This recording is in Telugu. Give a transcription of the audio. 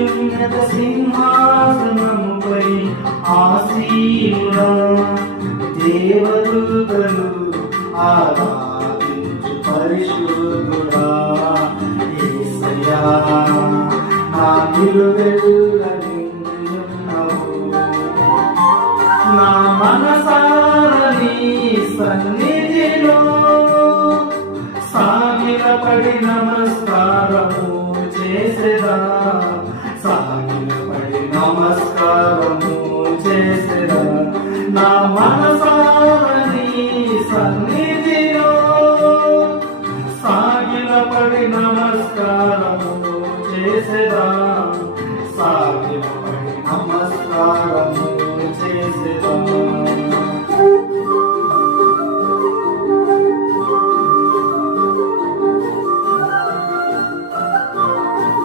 అత్యున్నత సింహాసనముపై ఆసీనుడా, దేవదూతలు ఆరాధించు పరిశుద్ధుడా. యేసయ్యా నా నిలువెల్ల నిండియున్నావు, నా మనసారా నీ సన్నిధిలో సాగిలపడి నమస్కారము చేసేదా, సాగిలపడి నమస్కారము చేసేదా. నా మనసారా నీ సన్నిధిలో సాగిలపడి నమస్కారము చేసేదా.